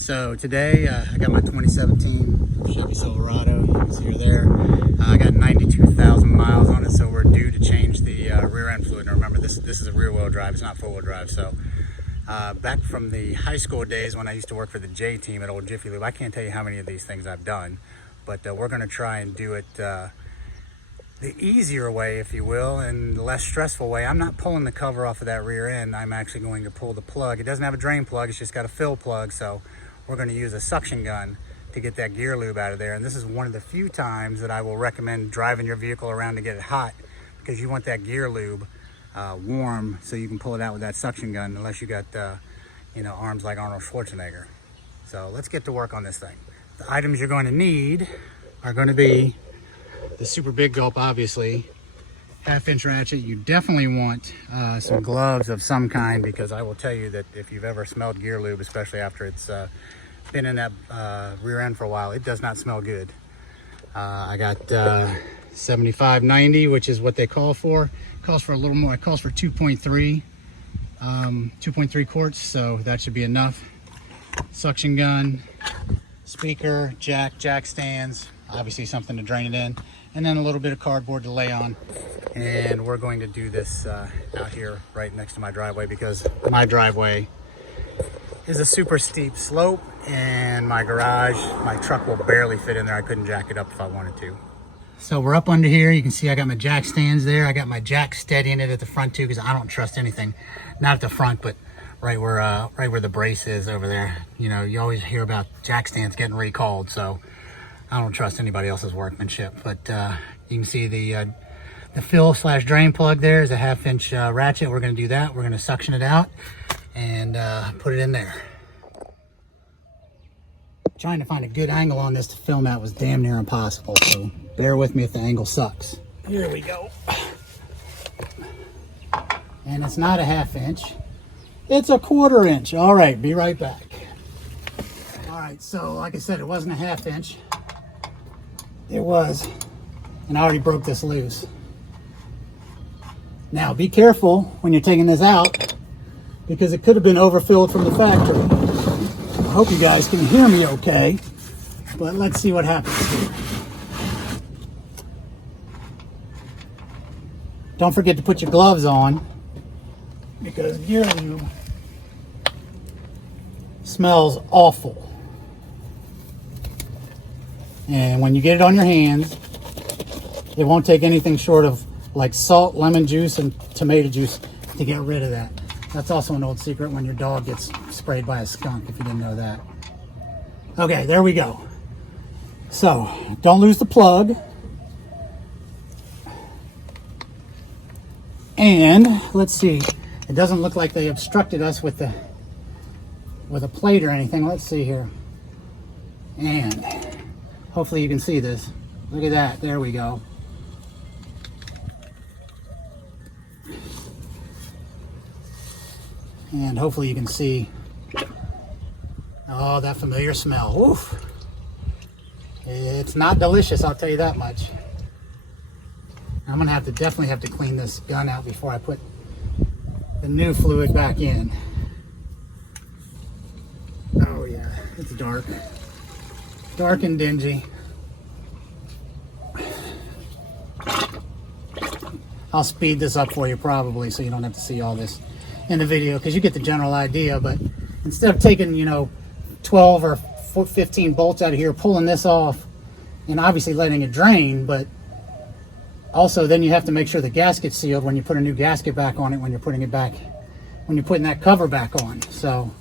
So today I got my 2017 Chevy Silverado. You can see her there. I got 92,000 miles on it, so we're due to change the rear end fluid. Now remember, this is a rear wheel drive, it's not four wheel drive. So back from the high school days when I used to work for the J team at old Jiffy Lube, I can't tell you how many of these things I've done, but we're going to try and do it the easier way, if you will, and the less stressful way. I'm not pulling the cover off of that rear end. I'm actually going to pull the plug. It doesn't have a drain plug, it's just got a fill plug. So we're going to use a suction gun to get that gear lube out of there. And this is one of the few times that I will recommend driving your vehicle around to get it hot, because you want that gear lube warm so you can pull it out with that suction gun, unless you got arms like Arnold Schwarzenegger. So let's get to work on this thing. The items you're going to need are going to be the super big gulp, obviously, 1/2-inch ratchet. You definitely want some gloves of some kind, because I will tell you that if you've ever smelled gear lube, especially after it's been in that rear end for a while, it does not smell good. I got 75/90, which is what they call for. It calls for a little more. It calls for 2.3 quarts, so that should be enough. Suction gun, speaker, jack stands, obviously something to drain it in, and then a little bit of cardboard to lay on. And we're going to do this out here right next to my driveway, because my driveway is a super steep slope, and my garage, my truck will barely fit in there. I couldn't jack it up if I wanted to. So we're up under here. You can see I got my jack stands there. I got my jack steadying it at the front too, because I don't trust anything, not at the front, but right where the brace is over there. You know, you always hear about jack stands getting recalled, so I don't trust anybody else's workmanship. But you can see the fill/drain plug there is a 1/2-inch ratchet. We're going to do that. We're going to suction it out and put it in there. Trying to find a good angle on this to film at was damn near impossible, so bear with me if the angle sucks. Here we go. And it's not a 1/2-inch, it's a 1/4 inch. All right, be right back. All right, so like I said, it wasn't a 1/2-inch. It was, and I already broke this loose. Now be careful when you're taking this out, because it could have been overfilled from the factory. I hope you guys can hear me okay, but let's see what happens here. Don't forget to put your gloves on, because gear lube smells awful. And when you get it on your hands, it won't take anything short of like salt, lemon juice, and tomato juice to get rid of that. That's also an old secret when your dog gets sprayed by a skunk, if you didn't know that. Okay, there we go. So, don't lose the plug. And let's see, it doesn't look like they obstructed us with a plate or anything. Let's see here. And hopefully you can see this. Look at that, there we go. And hopefully you can see, oh, that familiar smell. Oof. It's not delicious, I'll tell you that much. I'm gonna definitely have to clean this gun out before I put the new fluid back in. Oh yeah, it's dark. Dark and dingy. I'll speed this up for you probably, so you don't have to see all this in the video, because you get the general idea. But instead of taking 12 or 15 bolts out of here, pulling this off and obviously letting it drain, but also then you have to make sure the gasket's sealed when you put a new gasket back on it, when you're putting that cover back on. So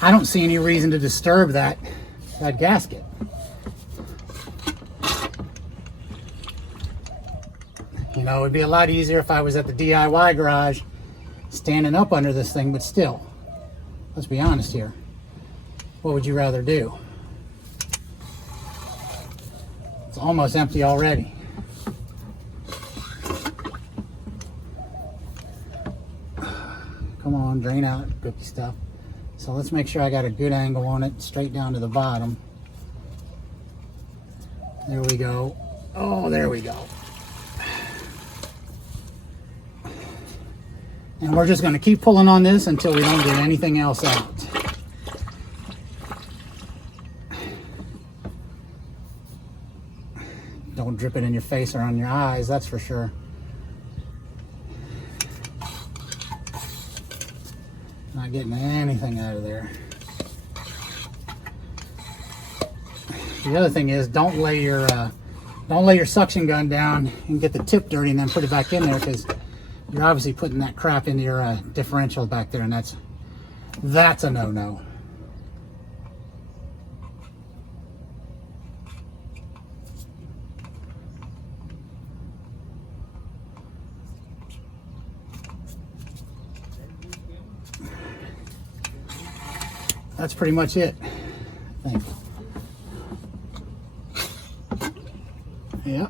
I don't see any reason to disturb that gasket. It'd be a lot easier if I was at the DIY garage standing up under this thing, but still, let's be honest here. What would you rather do? It's almost empty already. Come on, drain out cookie stuff. So let's make sure I got a good angle on it, straight down to the bottom. There we go. Oh, there we go. And we're just going to keep pulling on this until we don't get anything else out. don't drip it in your face or on your eyes, that's for sure. Not getting anything out of there. The other thing is, don't lay your suction gun down and get the tip dirty and then put it back in there, because you're obviously putting that crap into your differential back there, and that's a no-no. That's pretty much it, I think. Yeah.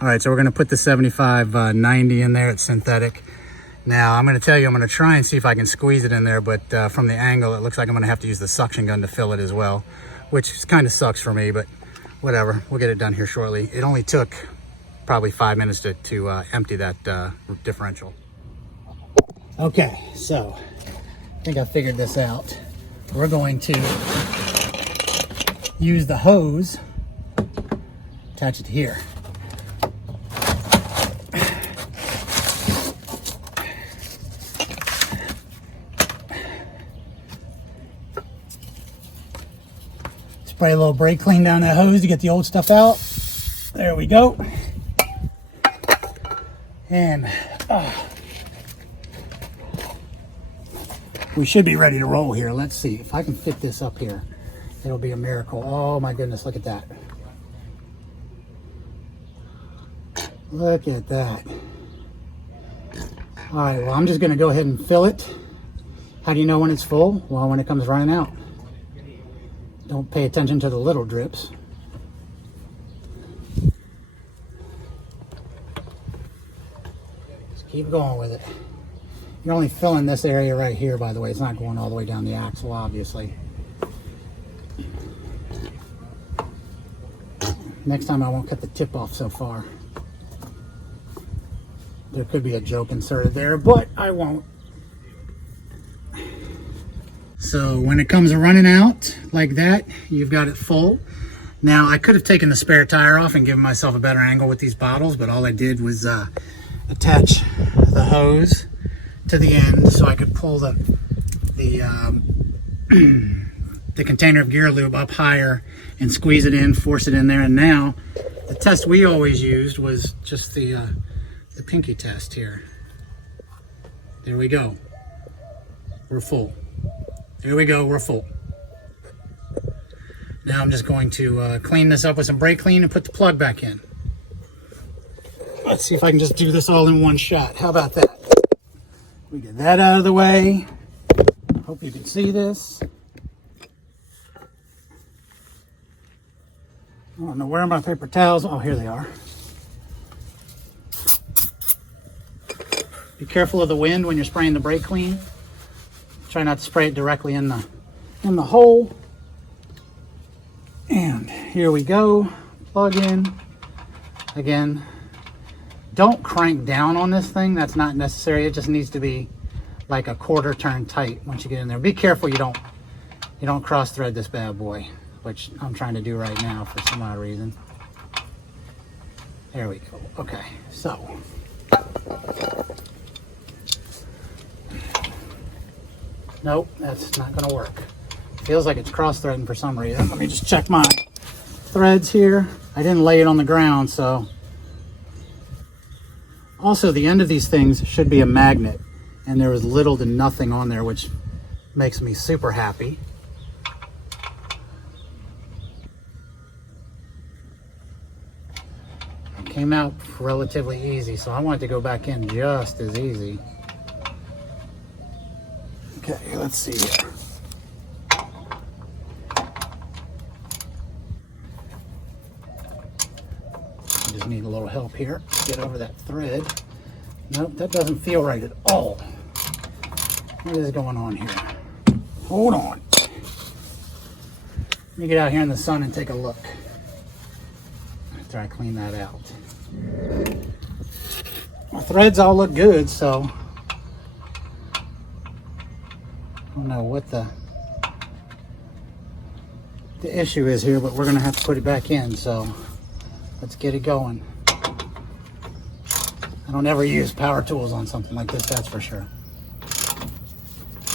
All right, so we're gonna put the 7590 in there. It's synthetic. Now I'm gonna tell you, I'm gonna try and see if I can squeeze it in there, but from the angle, it looks like I'm gonna have to use the suction gun to fill it as well, which kind of sucks for me, but whatever. We'll get it done here shortly. It only took probably 5 minutes to empty that differential. Okay, so I think I figured this out. We're going to use the hose, attach it to here. Spray a little brake clean down that hose to get the old stuff out. There we go. And we should be ready to roll here. Let's see if I can fit this up here. It'll be a miracle. Oh my goodness, look at that. Look at that. All right, well, I'm just gonna go ahead and fill it. How do you know when it's full? Well, when it comes running out. Don't pay attention to the little drips. Just keep going with it. You're only filling this area right here, by the way. It's not going all the way down the axle, obviously. Next time I won't cut the tip off so far. There could be a joke inserted there, but I won't. So when it comes running out like that, you've got it full. Now I could have taken the spare tire off and given myself a better angle with these bottles, but all I did was attach the hose to the end so I could pull the container of gear lube up higher and squeeze it in, force it in there. And now the test we always used was just the pinky test here. There we go. We're full. There we go, we're full. Now I'm just going to clean this up with some brake clean and put the plug back in. Let's see if I can just do this all in one shot. How about that? We get that out of the way. Hope you can see this. I don't know where are my paper towels. Oh, here they are. Be careful of the wind when you're spraying the brake clean. Try not to spray it directly in the hole. And here we go. Plug in. Again, don't crank down on this thing. That's not necessary. It just needs to be like a quarter turn tight once you get in there. Be careful you don't cross thread this bad boy, which I'm trying to do right now for some odd reason. There we go. Okay, so nope, that's not gonna work. Feels like it's cross-threading for some reason. Let me just check my threads here. I didn't lay it on the ground, so. Also, the end of these things should be a magnet, and there was little to nothing on there, which makes me super happy. It came out relatively easy, so I want it to go back in just as easy. Okay, let's see here. I just need a little help here to get over that thread. Nope, that doesn't feel right at all. What is going on here? Hold on. Let me get out here in the sun and take a look after I clean that out. My threads all look good, so I don't know what the the issue is here, but we're gonna have to put it back in, so let's get it going. I don't ever use power tools on something like this, that's for sure.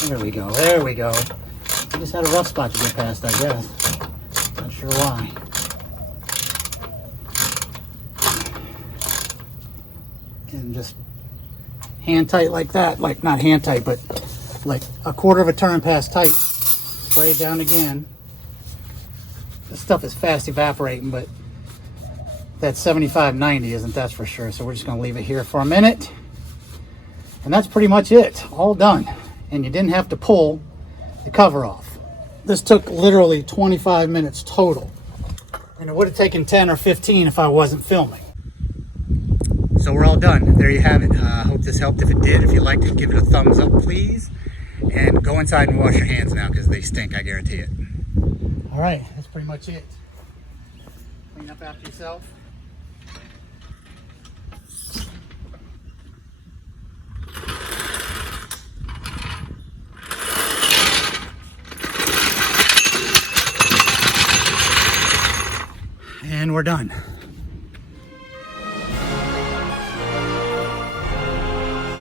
There we go, there we go. I just had a rough spot to get past, I guess. Not sure why. And just hand tight like that, like not hand tight, but like a quarter of a turn past tight. Spray it down again. This stuff is fast evaporating, but that 75-90 isn't, that's for sure. So we're just gonna leave it here for a minute. And that's pretty much it, all done. And you didn't have to pull the cover off. This took literally 25 minutes total. And it would have taken 10 or 15 if I wasn't filming. So we're all done. There you have it. I hope this helped. If it did, if you liked it, give it a thumbs up, please. And go inside and wash your hands now because they stink, I guarantee it. All right, that's pretty much it. Clean up after yourself. And we're done.